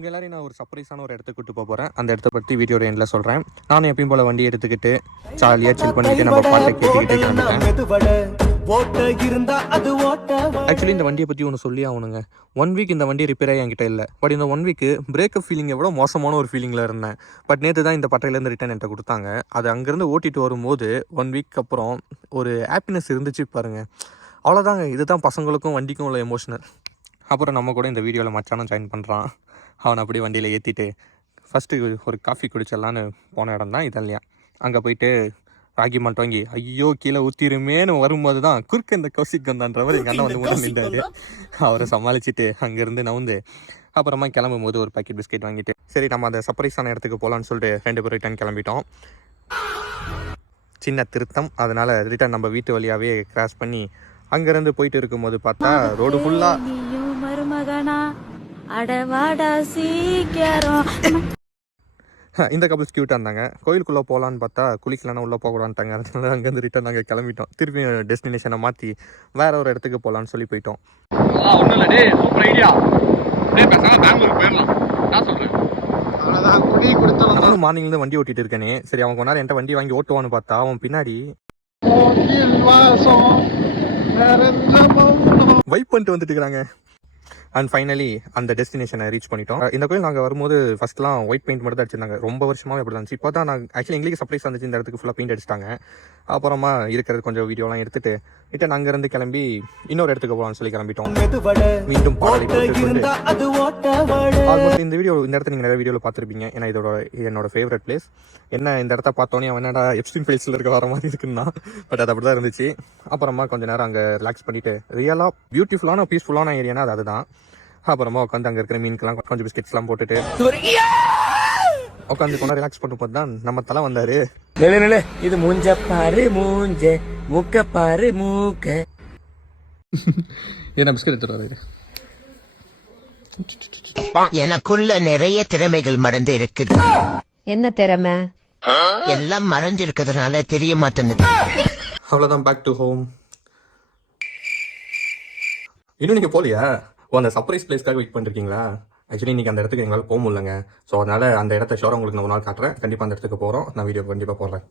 உங்கள் எல்லாரையும் நான் ஒரு சர்ப்ரைஸான ஒரு இடத்துக்கு கூட்டு போகிறேன். அந்த இடத்த பற்றி வீடியோட எண்டில் சொல்கிறேன். நானும் எப்பயும் போல் வண்டி எடுத்துக்கிட்டு ஜாலியாக சில் பண்ணிட்டு நம்ம பாட்டை கேட்டுக்கிட்டே கிளம்பிட்டேன். ஆக்சுவலி இந்த வண்டியை பற்றி ஒன்று சொல்லி ஆகணுங்க. 1 வீக் இந்த வண்டி ரிப்பேர் ஆகி என்கிட்ட இல்லை. பட் இந்த 1 வீக்கு பிரேக்கப் ஃபீலிங் எவ்வளோ மோசமான ஒரு ஃபீலிங்கில் இருந்தேன். பட் நேற்று தான் இந்த பட்டையிலேருந்து ரிட்டர்ன் என்கிட்ட கொடுத்தாங்க. அது அங்கேருந்து ஓட்டிகிட்டு வரும்போது 1 வீக் அப்புறம் ஒரு ஹாப்பினஸ் இருந்துச்சு பாருங்கள். அவ்வளோதாங்க. இதுதான் பசங்களுக்கும் வண்டிக்கும் உள்ள எமோஷனல். அப்புறம் நம்ம கூட இந்த வீடியோவில் மச்சானும் ஜாயின் பண்ணுறான். அவனை அப்படியே வண்டியில் ஏற்றிட்டு ஃபஸ்ட்டு ஒரு காஃபி குடிச்சிடலான்னு போன இடம் தான் இதெல்லாம். அங்கே போயிட்டு ராகி மாட்டு வாங்கி ஐயோ கீழே ஊற்றிருமேன்னு வரும்போது தான் குறுக்க இந்த கௌசிக் வந்தான்றவர் எங்கள் அண்ணன் வந்து மூலம் நின்றாரு. அவரை சமாளிச்சுட்டு அங்கேருந்து நவுந்து அப்புறமா கிளம்பும் போது ஒரு பாக்கெட் பிஸ்கெட் வாங்கிட்டு சரி நம்ம அந்த சர்ப்ரைஸான இடத்துக்கு போகலான்னு சொல்லிட்டு 2 பேரும் ரிட்டர்ன் கிளம்பிட்டோம். சின்ன திருத்தம், அதனால் ரிட்டர்ன் நம்ம வீட்டு வழியாகவே கிராஸ் பண்ணி அங்கேருந்து போயிட்டு இருக்கும்போது பார்த்தா ரோடு ஃபுல்லாக இந்த கப்பல்ஸ் க்யூட்டாக இருந்தாங்க. கோயிலுக்குள்ளே போகலான்னு பார்த்தா குளிக்கலான்னு உள்ளே போகலான்ட்டாங்க. அதனால அங்கேருந்து ரிட்டர்ன் நாங்கள் கிளம்பிட்டோம். திருப்பி டெஸ்டினேஷனை மாற்றி வேற ஒரு இடத்துக்கு போகலான்னு சொல்லி போயிட்டோம். ஒன்றும் இல்லை டே, சூப்பர் ஐடியா. பெங்களூருக்கு போயிடலாம் நான் சொல்கிறேன். நானும் மார்னிங்லேருந்து வண்டி ஓட்டிகிட்டு இருக்கேனே, சரி அவன் கொஞ்ச நேரம் என்கிட்ட வண்டி வாங்கி ஓட்டுவான்னு பார்த்தா அவன் பின்னாடி வைப் பண்ணிட்டு வந்துட்டு இருக்கிறாங்க. அண்ட் ஃபைனலி அந்த டெஸ்டினேஷனை ரீச் பண்ணிட்டோம். இந்த கோயில் நாங்கள் வரும்போது ஃபஸ்ட்லாம் ஒயிட் பெயிண்ட் மட்டும் தான் அடிச்சிருந்தாங்க. ரொம்ப வருஷமாகவே அப்படி இருந்துச்சு. இப்போ தான் நான் ஆக்சுவலி எங்களுக்கு சர்ப்ரைஸ் வந்துச்சு. இந்த இடத்துக்கு ஃபுல்லாக பெயிண்ட் அடிச்சிட்டாங்க. அப்புறமா இருக்கிறது கொஞ்சம் வீடியோலாம் எடுத்துட்டு ரிட்டன் அங்கேருந்து கிளம்பி இன்னொரு இடத்துக்கு போகலாம்னு சொல்லி கிளம்பிட்டோம். மீண்டும் ஆல்மோஸ்ட் இந்த வீடியோ இந்த இடத்த நீங்கள் நிறைய வீடியோவில் பார்த்துருப்பீங்க. ஏன்னா என்னோட ஃபேவரட் பிளேஸ். என்ன இந்த இடத்த பார்த்தோன்னே அவன் என்னடா எப்ஸ்டின் ஃபைல்ஸில் இருக்க வர மாதிரி இருக்குன்னா, பட் அது அப்படி தான் இருந்துச்சு. அப்புறமா கொஞ்சம் நேரம் அங்கே ரிலாக்ஸ் பண்ணிவிட்டு ரியலாக பியூட்டிஃபுல்லான பீஸ்ஃபுல்லான ஏரியானா அதுதான். அப்புறமா உட்காந்து அங்கே இருக்கிற மீனுக்கெல்லாம் கொஞ்சம் பிஸ்கெட்ஸ்லாம் போட்டுட்டு உட்காந்து கொண்டா ரிலாக்ஸ் பண்ணும்போது தான் நம்ம தலை வந்தாரு. இது மூஞ்ச பாரு மூஞ்ச, மூக்க பாரு மூக்க. என்ன பிஸ்கெட் எடுத்துட்டு எனக்குள்ள நிறைய திறமைகள் மறந்து இருக்குது. என்ன திறமை? எல்லாம் மறைஞ்சு இருக்கிறதுனால தெரிய மாட்டேங்குது. அவ்வளோதான், பேக் டு ஹோம். இன்னும் நீங்கள் போகலையா? அந்த சர்ப்ரைஸ் பிளேஸ்க்காக வெயிட் பண்ணிருக்கீங்களா? ஆக்சுவலி இன்றைக்கி அந்த இடத்துக்கு எங்களால் போக முடியலங்க. ஸோ அதனால் அந்த இடத்த ஷோரை உங்களுக்கு நான் ஒரு நாள் காட்டுறேன். கண்டிப்பாக அந்த இடத்துக்கு போகிறோம். நான் வீடியோ கண்டிப்பாக போடுறேன்.